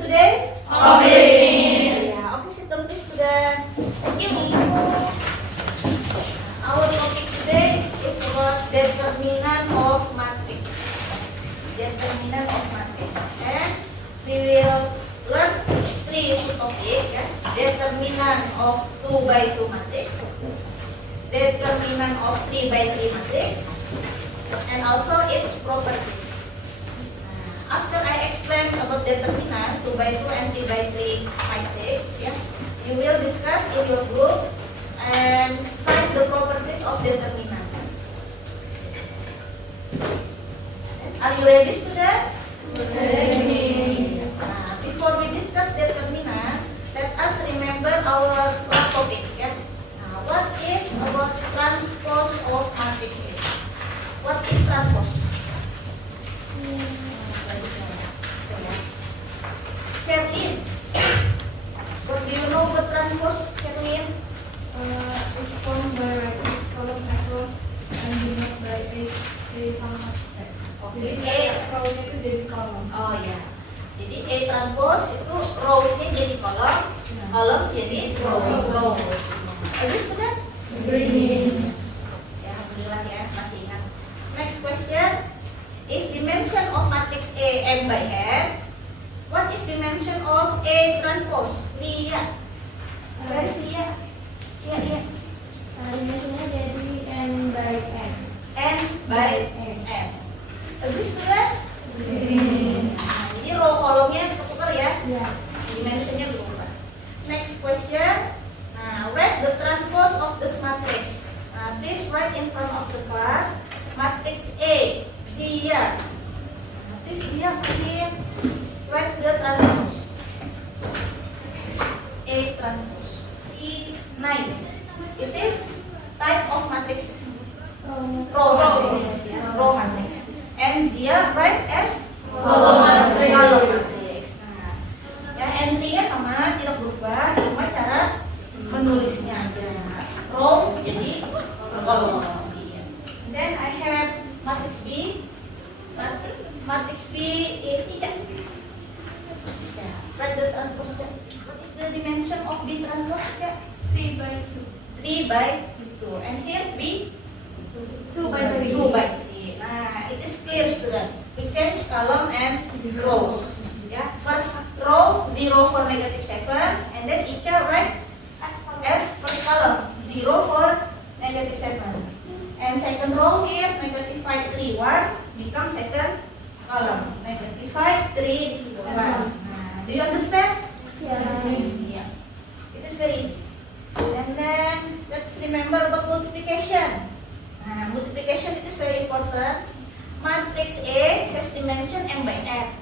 today? Miss. Yeah, okay, sit down please student. Thank you. Our topic today is about determinant of matrix. Determinant of matrix. And we will learn three subtopic. Yeah? Determinant of 2 by 2 matrix. Determinant of 3 by 3 matrix. And also its properties. After I explain about determinant 2 by 2 and 3 by 3 matrix, yeah, you will discuss in your group and find the properties of determinant. Are you ready, student? Ready. Before we discuss determinant, let us remember our last topic. Yeah. What is about transpose of matrix A? What is transpose? Sherlyn, what do you know about transpose, Sherlyn? It's formed by writing its column across and denoted by a comma. Okay. Jadi row-nya itu jadi kolom. Oh ya. Jadi A transpose itu rows-nya jadi kolom, kolom jadi row. Jadi sudah? Ya, alhamdulillah ya, masih ingat. Next question. If dimension of matrix A m by m, what is dimension of A transpose? Lihat. Where is Lia? Iya. Dimensinya jadi n by n. N by m. Agree student? Nah, jadi row kolomnya tukar ya. Ya. Dimensionnya berubah. Next question. Write the transpose of this matrix. Please write in front of the class. Matrix A, Zia. Please Zia, please write the transpose. A transpose. E9. It is type of matrix. Row matrix. Row matrix. And Zia write as Column matrix. Column matrix. Nah, ya entry-nya sama, tidak berubah, cuma cara menulisnya aja. Row jadi kolom. Then I have matrix B. Matrix B is 3. Yeah. Write the transpose. What is the dimension of B transpose? 3 by 2. 3 by 2. And here B 2 by 3. 2 by 3. Nah, it is clear student. We change column and rows. Yeah. First row 0 for negative 7, and then each write as first column 0 for negative 7. And second row here negative 5 3 1 become second column negative 5 3 1. Nah, do you understand? Yeah. It is very easy. And then let's remember about multiplication. Multiplication it is very important. Matrix A has dimension m by n.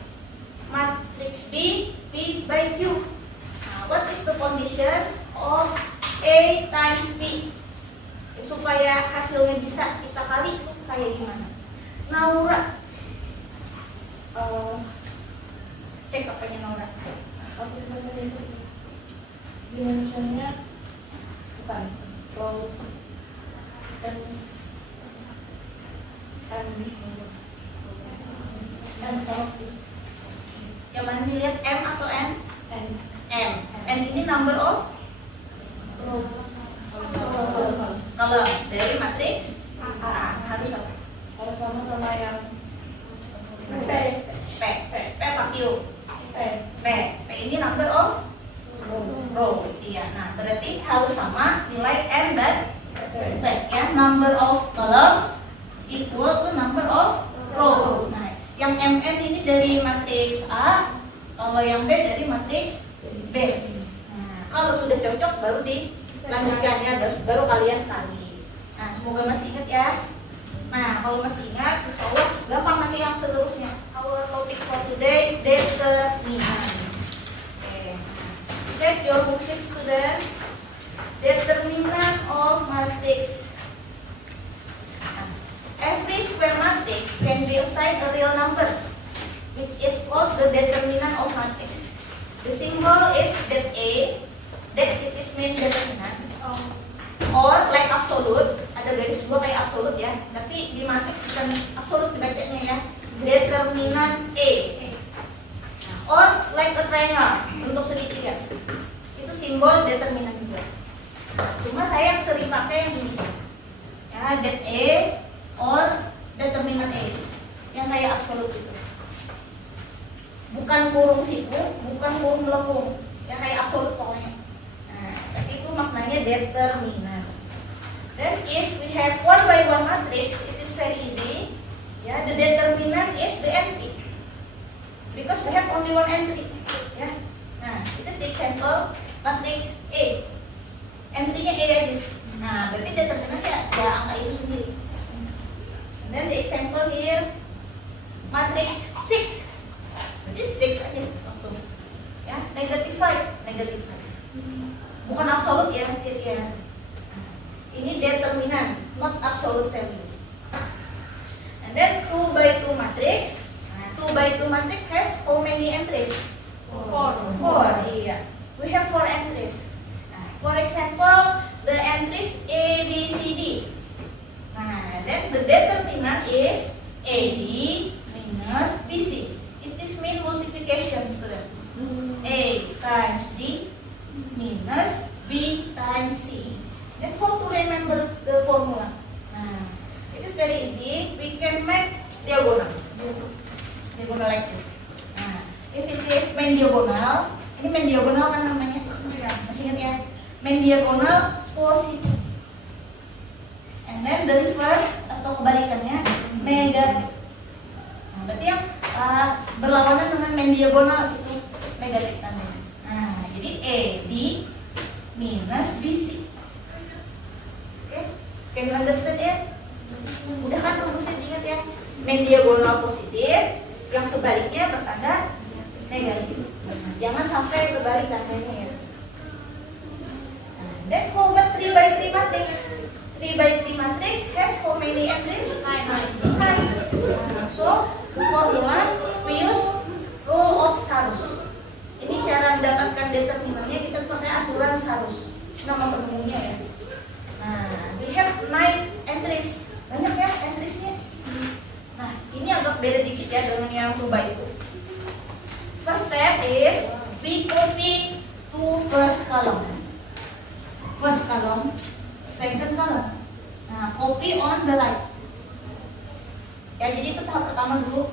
Matrix B, P by Q. What is the condition of A times B? Supaya hasilnya bisa kita kali kayak gimana? Naura, cek apanya Naura? Apa sebenarnya itu? Dimensionnya bukan rows dan Yang mana dilihat M atau N? n. M. N ini number of column dari matriks A. Harus apa? Kalau sama-sama yang P. P apa Q? P. P ini number of row. Iya. Nah, berarti harus sama nilai M dan P ya. Number of column equal to number of row. Nah, yang MN ini dari matriks A, kalau yang B dari matriks B. Nah, kalau sudah cocok baru dilanjutkan ya, baru kalian kali. Nah, semoga masih ingat ya. Nah, kalau masih ingat, insya Allah gampang nanti yang seterusnya. Our topic for today, determinant. Okay. Check your worksheet student. Determinant of matrix. Every square matrix can be assigned a real number, which is called the determinant of matrix. The symbol is that A, that it is main determinant, or like absolute, ada garis dua kayak absolute ya, tapi di matrix bukan absolute dibacanya ya, determinant A, or like a triangle, bentuk segitiga. Itu simbol determinan juga. Cuma saya yang sering pakai yang ini. Ya, that A or determinant A. Yang kayak absolut itu. Bukan kurung siku, bukan kurung melengkung. Yang kayak absolut pokoknya. Nah, tapi itu maknanya determinan. Then if we have one by one matrix, it is very easy. Yeah, the determinant is the entry. Because we have only one entry. Yeah. Nah, it is the example matrix A. Entry-nya A aja. Nah, berarti determinantnya ya angka itu sendiri. And then the example here matrix 6. Berarti 6 aja langsung. Ya, negative 5, negative 5. Bukan absolut ya, ya. Ini determinan, not absolute value. And then 2 by 2 matrix. Nah, 2 by 2 matrix has how many entries? 4. Iya. We have 4 entries. Nah, for example, the entries A, B, C, D. Nah, then the determinant is AB minus BC. It is mean multiplication, student. A times D minus B times C. Then how to remember the formula? Nah, it is very easy. We can make diagonal. Diagonal like this. Nah, if it is main diagonal, ini main diagonal kan namanya? Masih ingat ya? Main diagonal positif. And then the reverse atau kebalikannya negatif. Nah, berarti yang berlawanan dengan main diagonal itu negatif namanya. Nah, jadi AD minus BC. Can you understand ya? Udah kan rumusnya diingat ya? Main diagonal positif, yang sebaliknya bertanda negatif. Jangan sampai kebalik tandanya ya. Then how about 3 by 3 matrix? 3 by 3 matrix has how many entries? 9. So formula we use rule of Sarus. Ini cara mendapatkan determinannya kita pakai aturan Sarus. Nama penemunya ya. Nah, we have 9 entries. Banyak ya entriesnya. Nah, ini agak beda dikit ya dengan yang 2 by 2. First step is we copy to first column. First column, second column. Nah, copy on the right. Ya, jadi itu tahap pertama dulu.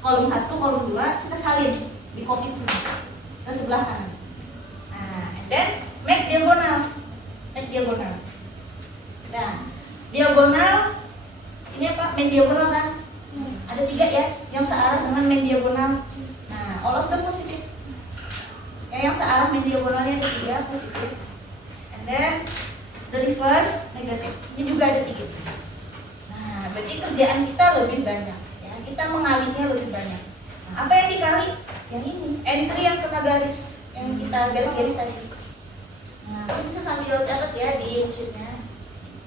Kolom 1, kolom 2 kita salin, di copy ke sebelah kanan. Nah, and then make diagonal. Make diagonal. Nah, diagonal ini apa? Main diagonal kan? Ada 3 ya, yang searah dengan main diagonal. Nah, all of them positif. Ya, yang searah main diagonalnya ada 3 positif. And then the reverse negatif. Ini juga ada 3. Nah, berarti kerjaan kita lebih banyak. Ya, kita mengalihnya lebih banyak. Nah, apa yang dikali? Yang ini, entry yang kena garis, yang kita garis-garis tadi. Nah, kita bisa sambil catat ya di worksheetnya.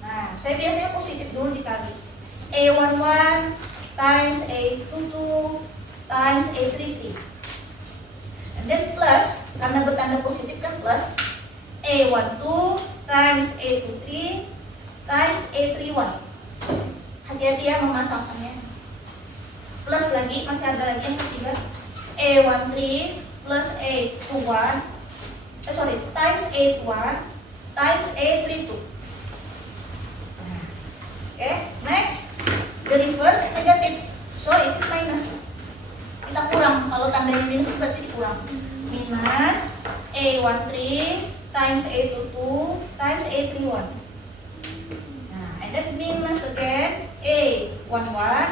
Nah, saya biasanya positif dulu dikali A11 times A22 times A33. And then plus, karena bertanda positif kan plus A12 times A23 times A31. Hati-hati ya memasangkannya. Plus lagi, masih ada lagi yang ketiga A13 plus A21 times A21 times A32. Okay, next the reverse negatif, so it is minus. Kita kurang, kalau tandanya minus berarti dikurang. Minus A13 times A22 times A31. Nah, and then minus again A11,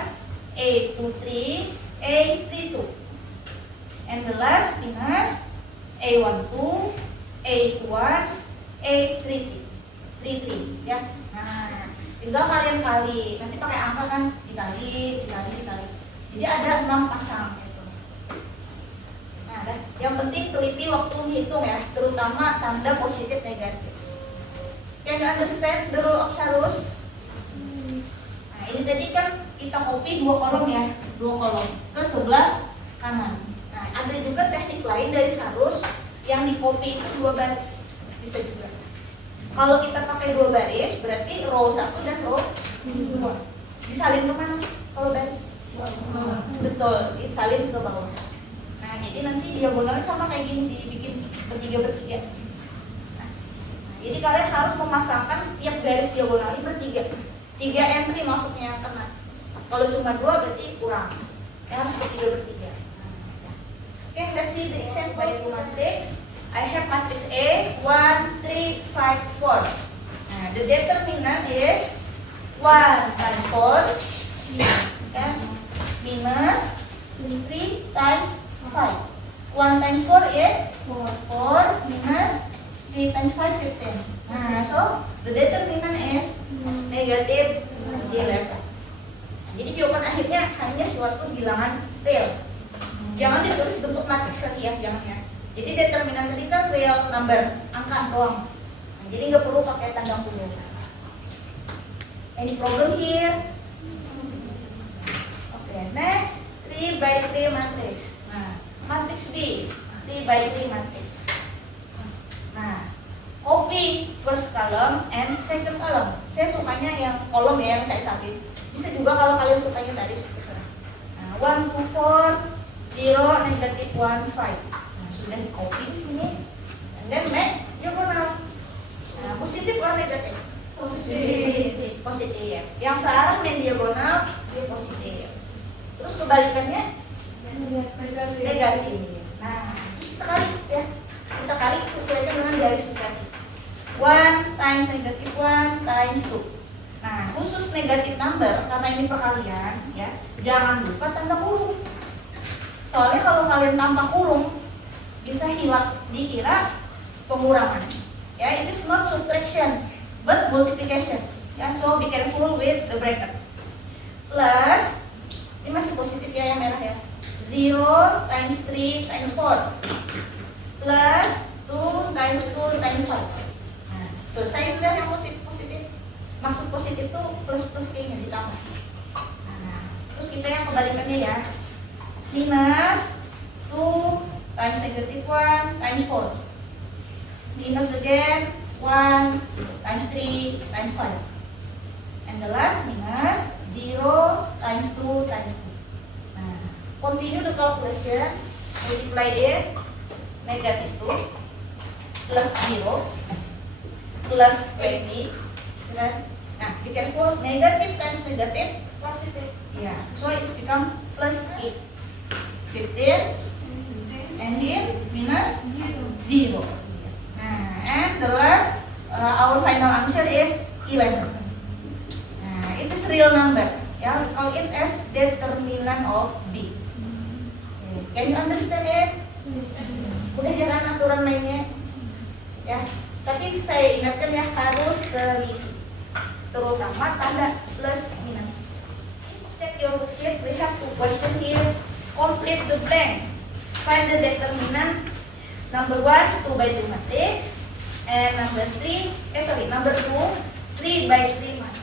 A23, A32. And the last minus A12, A21, A33. Ya. Nah, tinggal kalian kali, nanti pakai angka kan dikali. Jadi ada 6 pasang gitu. Nah, yang penting teliti waktu menghitung ya, terutama tanda positif negatif. Can you understand the rule of Sarus? Nah, ini tadi kan kita copy 2 kolom ya, 2 kolom ke sebelah kanan. Nah, ada juga teknik lain dari Sarus yang di copy itu 2 baris, bisa juga. Kalau kita pakai 2 baris, berarti row 1 dan row 2. Disalin ke mana kalau baris? Betul, disalin ke bawah. Nah, jadi nanti diagonalnya sama kayak gini, dibikin bertiga. Nah, jadi kalian harus memasangkan tiap garis diagonalnya bertiga. 3 entry maksudnya yang kena. Kalau cuma 2 berarti kurang. Ya harus bertiga. Okay, let's see the example by matrix. I have matrix A 1, 3, 5, 4. Nah, the determinant is 1 times 4 and minus 3 times 5. 1 times 4 is 4 minus 3 times 5, 15. Nah, so the determinant is negative 11. Jadi jawaban akhirnya hanya suatu bilangan real. Jangan ditulis bentuk matriks tadi ya, jangan ya. Jadi determinan tadi kan real number, angka doang. Nah, jadi nggak perlu pakai tanda kurung. Any problem here? Okay, next 3 by 3 matrix. Nah, matrix B 3 by 3 matrix. Nah, copy first column and second column. Saya sukanya yang kolom ya, yang saya salin. Bisa juga kalau kalian sukanya baris terserah. Nah, 1, 2, 4, 0, negative 1, 5. Nah, sudah di copy di sini. And then make diagonal. Nah, positif or negatif? Positif ya. Yang searah main diagonal dia positif. Terus kebalikannya negatif. Nah, kita kali ya. Kita kali sesuaikan dengan garis negatif. 1 times negative 1 times 2. Nah, khusus negatif number karena ini perkalian ya, jangan lupa tanda kurung. Soalnya kalau kalian tanpa kurung bisa dikira pengurangan. Ya, it is not subtraction but multiplication. Ya, so be careful with the bracket. Plus, ini masih positif ya yang merah ya. 0 times 3 times 4 plus 2 times 2 times 5. Nah, selesai sudah yang positif. Maksud positif itu plus kayaknya ditambah. Nah, terus kita yang kebalikannya ya. Minus 2 times negative 1 times 4. Minus again 1 times 3 times 5. And the last minus 0 times 2 times 2. Nah, continue the calculation. Multiply it. Negative 2 plus 0 plus 20. Nah, be careful. Negative times negative positive. Yeah, so it become plus 8. 15 and here minus 0. Nah, and the last our final answer is 11. Nah, it is real number. Yeah, we call it as determinant of B. Okay. Can you understand it? Udah jangan aturan mainnya. Ya, tapi saya ingatkan ya harus teliti. Terutama tanda plus minus. Check your worksheet. We have 2 questions here. Complete the blank. Find the determinant. Number 1, 2 by 2 matrix. And number 2, 3 by 3 matrix.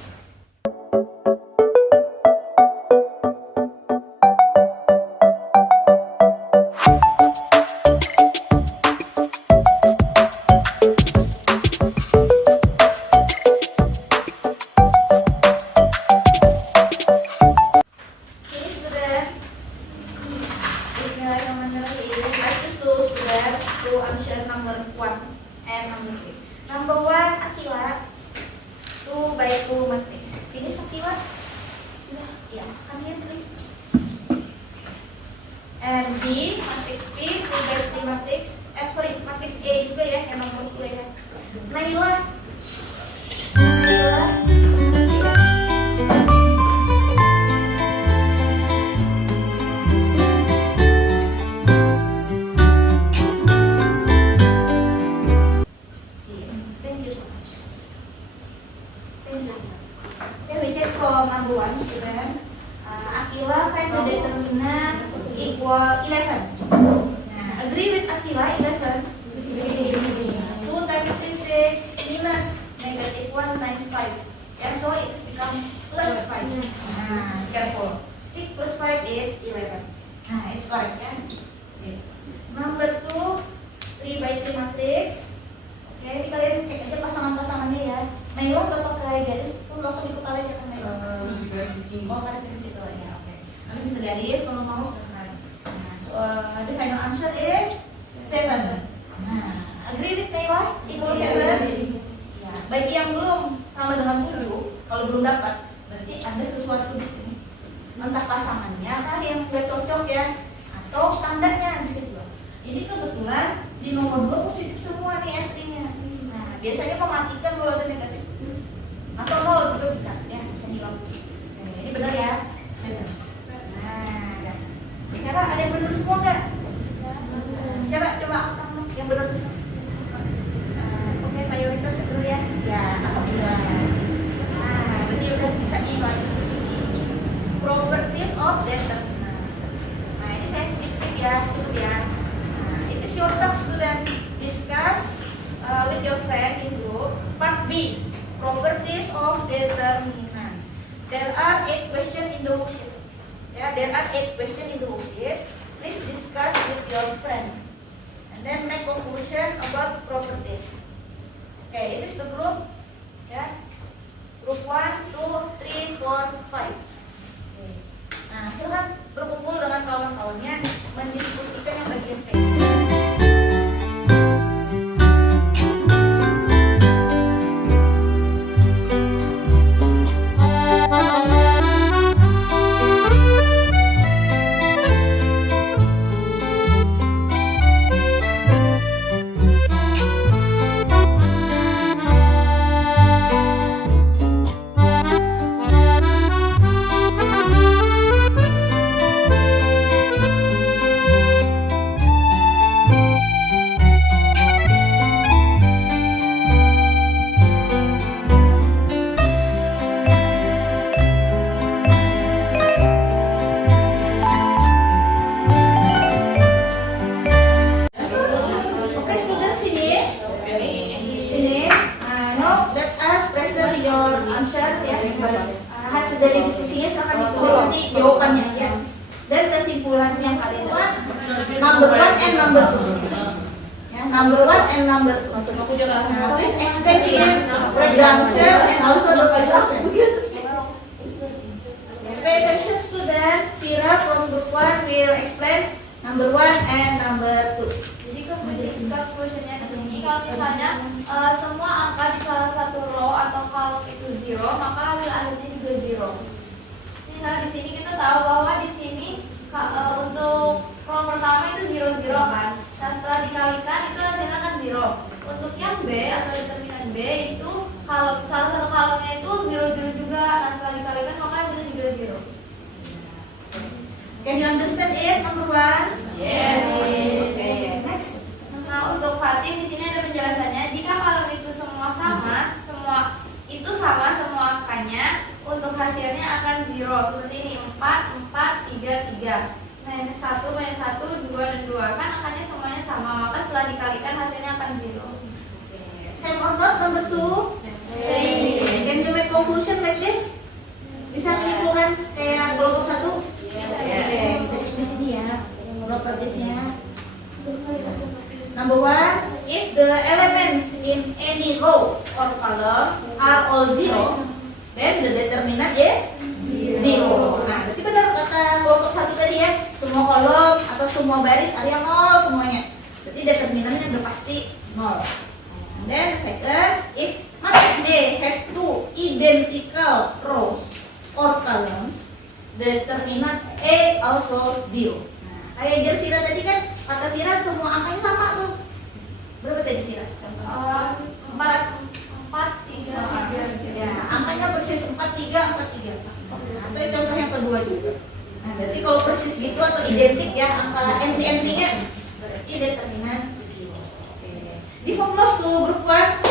And B, matrix B, 3 by 3 matrix. Matrix A juga ya, yang nomor 2 ya. Naila. Thank you so much. Thank you. Okay, we check from number 1 student. Akila find the determinant equal 11. Nah, agree with Akila 11. 2 times 3 6 minus negative 1 times 5. Yeah, so it is become plus 5. Nah, careful. 6 plus 5 is 11. Nah, it's correct ya. Number 2, 3 by 3 matrix. Oke, ini kalian cek aja pasangan-pasangannya ya. Naila nggak pakai garis pun langsung di kepala aja kan Naila. Oh, garis di situ ya. Oke. Nanti bisa garis kalau mau silahkan. Nah, so the final answer is 7. Nah, agree with me why equal 7? Ya, bagi yang belum sama dengan 7, kalau belum dapat, berarti ada sesuatu di sini. Entah pasangannya kah yang gak cocok ya, atau tandanya bisa juga. Ini kebetulan di nomor 2 positif semua nih entry-nya. Nah, biasanya mematikan kalau ada negatif. Atau 0 juga bisa, ya bisa hilang. Nah, ini benar ya, 7. Nah, sekarang ada yang benar semua nggak? Coba angkat tangan yang benar semua. Oke, mayoritas benar ya. Ya, alhamdulillah. Nah, berarti udah bisa nih lanjut ke sini. Properties of determinant. Nah, ini saya skip ya, cukup ya. Nah, it is your task student. Discuss with your friend in group. Part B. Properties of determinant. There are 8 questions in the worksheet. Yeah, there are 8 questions in the worksheet. Please discuss with your friend, and then make conclusion about properties. Okay, it is the group. Yeah, group 1, 2, 3, 4, 5. Okay. Nah, silakan berkumpul dengan kawan-kawannya mendiskusikan yang bagian P. Hasil dari diskusinya silahkan ditulis nanti jawabannya aja dan kesimpulan yang kalian buat number 1 and number 2 ya, number 1 and number 2. Nah, please explain it, break the answer and also the conclusion. Pay attention student. Vira from group 1 will explain number 1 and number 2. Jadi conclusionnya di sini kalau misalnya semua angka di salah satu row atau column itu 0, maka hasil akhirnya juga 0. Misal di sini kita tahu bahwa di sini untuk kolom pertama itu 0 0 kan. Nah, setelah dikalikan itu hasilnya kan 0. Untuk yang B atau determinan B itu kalau salah satu kolomnya itu 0 0 juga. Nah, setelah dikalikan maka hasilnya juga 0. Can you understand it, number 1? Yes. Okay. Next. Nah, untuk Fatih di sini ada penjelasannya. Jika kolom itu semua sama, semua angkanya, untuk hasilnya akan 0. Seperti ini 4, 4, 3, 3. Minus 1, minus 1, 2 dan 2. Kan angkanya semuanya sama, maka setelah dikalikan hasilnya akan 0. Same or not, number 2? Same. Can you make conclusion like this? Bisa menyimpulkan kayak kelompok 1? Oke, kita cek di sini ya. Propertiesnya. Number 1, if the elements in any row or column are all 0, then the determinant is 0. Nah, berarti benar kata kelompok 1 tadi ya. Semua kolom atau semua baris area 0 semuanya. Berarti determinannya udah pasti 0. And then second, if matrix A has 2 identical rows or columns, determinant A also 0. Nah, kayak Jervira tadi kan, kata Vira semua angkanya sama tuh. Berapa tadi Vira? 4, 3, 3. Ya, angkanya persis 4, 3, 4, 3. Atau contoh yang kedua juga. Nah, berarti kalau persis gitu atau identik ya angka entry-entry-nya, berarti determinan 0. Oke. Di fokus tuh grup 1.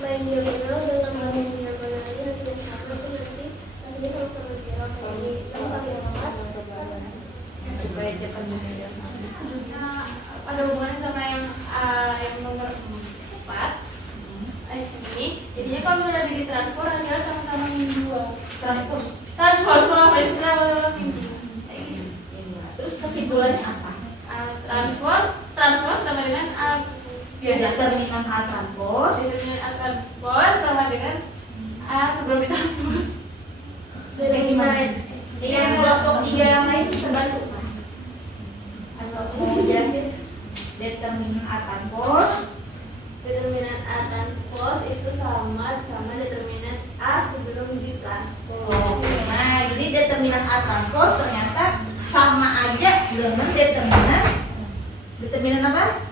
Main diagonal dengan main diagonal aja nanti dari sana tuh nanti kalau kira kalau pakai nomor Supaya cepat menjadi. nah, ada hubungannya sama yang nomor 4 ini jadinya kalau misalnya di transport hasilnya sama-sama min 2 transport sama istilah min 2 kayak gitu. Terus kesimpulannya apa? Transport sama dengan biasa Determinan A transpose determinan A transport sama dengan A sebelum ditranspos. Kayak gimana? Yang kelompok 3 yang lain bisa bantu atau mau jelasin determinan A transpose. Determinan A transpose itu sama determinan A sebelum ditranspose. Oke, nah jadi determinan A transpose ternyata sama aja dengan determinan apa?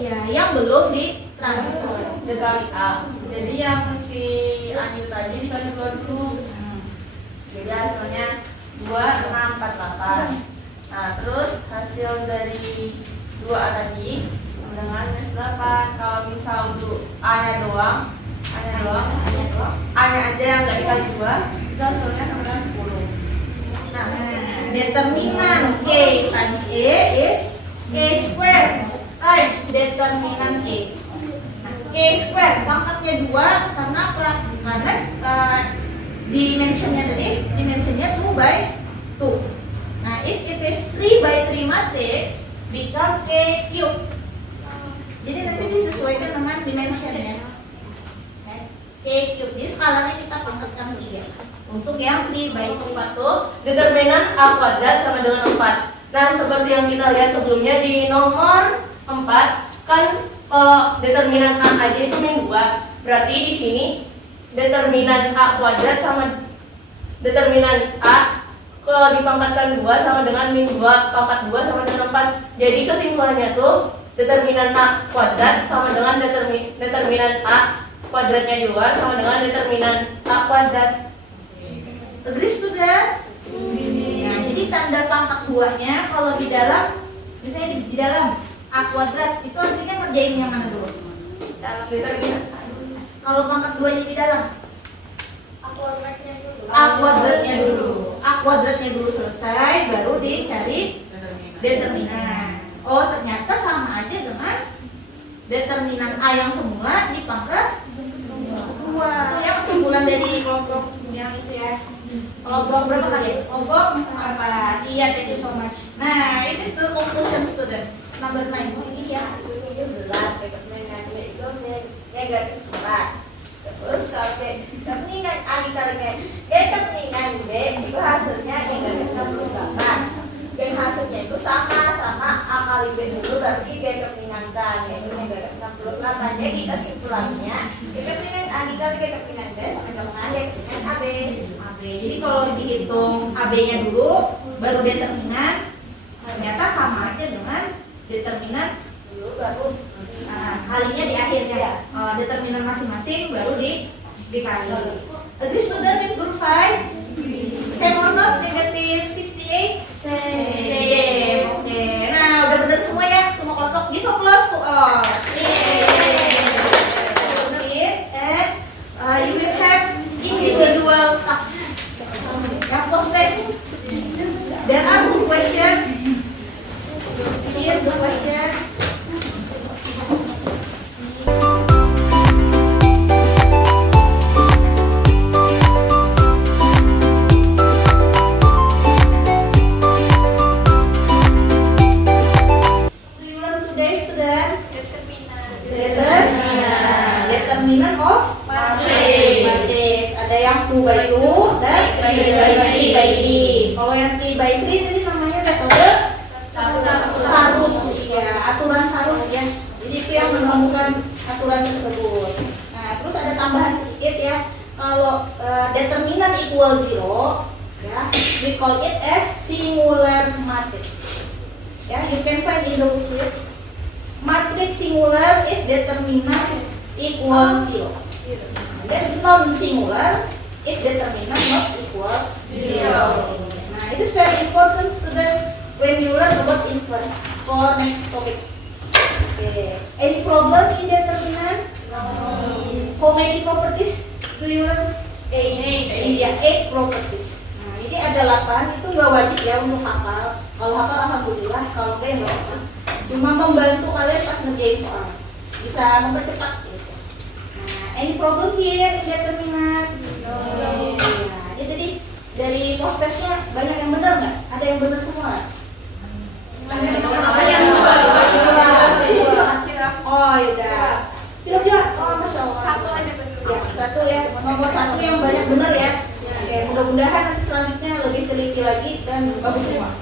Iya, yang belum ditranspose. Dikali A. Jadi yang si Anil tadi dikali 2 dulu. Jadi hasilnya 2, 6, 4, 8. Nah, terus hasil dari 2A tadi dengan minus 8. Kalau misal untuk A-nya doang, A-nya aja yang nggak dikali 2, itu hasilnya sama dengan 10. Nah, determinan K times A is K square times determinan A. Nah, K square pangkatnya 2 karena apa? Karena dimensionnya 2 by 2. Nah, if it is 3 by 3 matrix become K cube. Jadi nanti disesuaikan dengan dimensionnya. K cube. Jadi skalanya kita pangkatkan 3. Untuk yang 3 by 4 tuh determinan A kuadrat sama dengan 4. Nah, seperti yang kita lihat sebelumnya di nomor 4 kan kalau determinan A aja itu min 2. Berarti di sini determinan A kuadrat sama determinan A dipangkatkan 2 sama dengan min 2 pangkat 2 sama dengan 4. Jadi kesimpulannya tuh determinan A kuadrat sama dengan determinan A kuadratnya di luar sama dengan determinan A kuadrat. Agree student? Ya, jadi tanda pangkat 2-nya kalau di dalam, misalnya di dalam A kuadrat itu artinya ngerjain yang mana dulu? Dalam determinan Kalau pangkat 2-nya di dalam A kuadratnya dulu. A kuadratnya dulu selesai, baru dicari determinan. Oh, ternyata sama aja dengan determinan A yang semula dipangkat 2. Itu yang kesimpulan dari kelompok yang itu ya. Kelompok berapa kali? Kelompok 4. Iya, thank you so much. Nah, it is the conclusion student. Number 9. Ini ya. Ini belas, determinan B itu negatif 4. Terus sampai determinan A dikalikan determinan B itu hasilnya negatif 68. Dan hasilnya itu sama A kali B dulu berarti determinan K yaitu negatif 68. Jadi kesimpulannya determinan A dikali determinan B sama dengan determinan AB. Jadi kalau dihitung AB-nya dulu, baru determinan, ternyata sama aja dengan determinan Dulu baru kalinya di akhirnya. Determinan masing-masing baru dikali. Agree student with group 5? Same or not? Negative 68? Same. Oke. Nah, udah benar semua ya? Semua kelompok. Give applause to all. And you will have individual tasks. Yang post test. There are 2 questions. Here's the question. Determinan of matrix. Ada yang 2 by 2 dan 3 by 3. Kalau yang 3 by 3 jadi namanya metode Sarus ya, aturan Sarus ya. Jadi itu yang menemukan aturan tersebut. Nah, terus ada tambahan sedikit ya. Kalau determinan equal 0 ya, we call it as singular matrix. Ya, you can find in the worksheet. Matrix singular if determinant equal 0. Dan non-singular if determinant not equal 0. Nah, it is very important student when you learn about inverse for next topic. Okay. Any problem in determinant? No. How many properties do you learn? 8. Iya, 8 properties. Nah, ini ada 8, itu nggak wajib ya untuk hafal. Kalau hafal alhamdulillah, kalau enggak ya nggak apa. Cuma membantu kalian pas ngerjain soal, bisa mempercepat gitu. Nah, any problem here in determinant? No. Nah, jadi dari post testnya banyak yang benar nggak? Ada yang benar semua? Ada yang dua. Oh ya. Tidak. Oh, masya Allah. Satu aja betul. Ya, satu ya. Nomor 1 yang banyak benar ya. Oke, mudah-mudahan Bagus semua.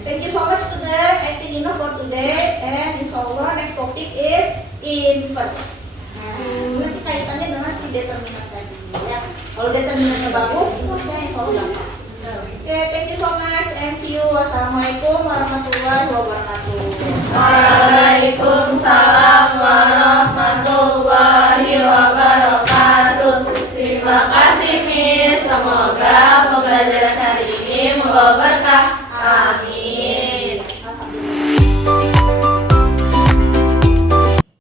Thank you so much student. I think enough for today. And inshallah next topic is inverse. Nanti kaitannya dengan si determinant tadi ya. Kalau determinantnya bagus, saya inshallah gampang. Oke, thank you so much and see you. Wassalamualaikum warahmatullahi wabarakatuh. Waalaikumsalam warahmatullahi wabarakatuh. Terima kasih Miss. Semoga pembelajaran hari ini membawa berkah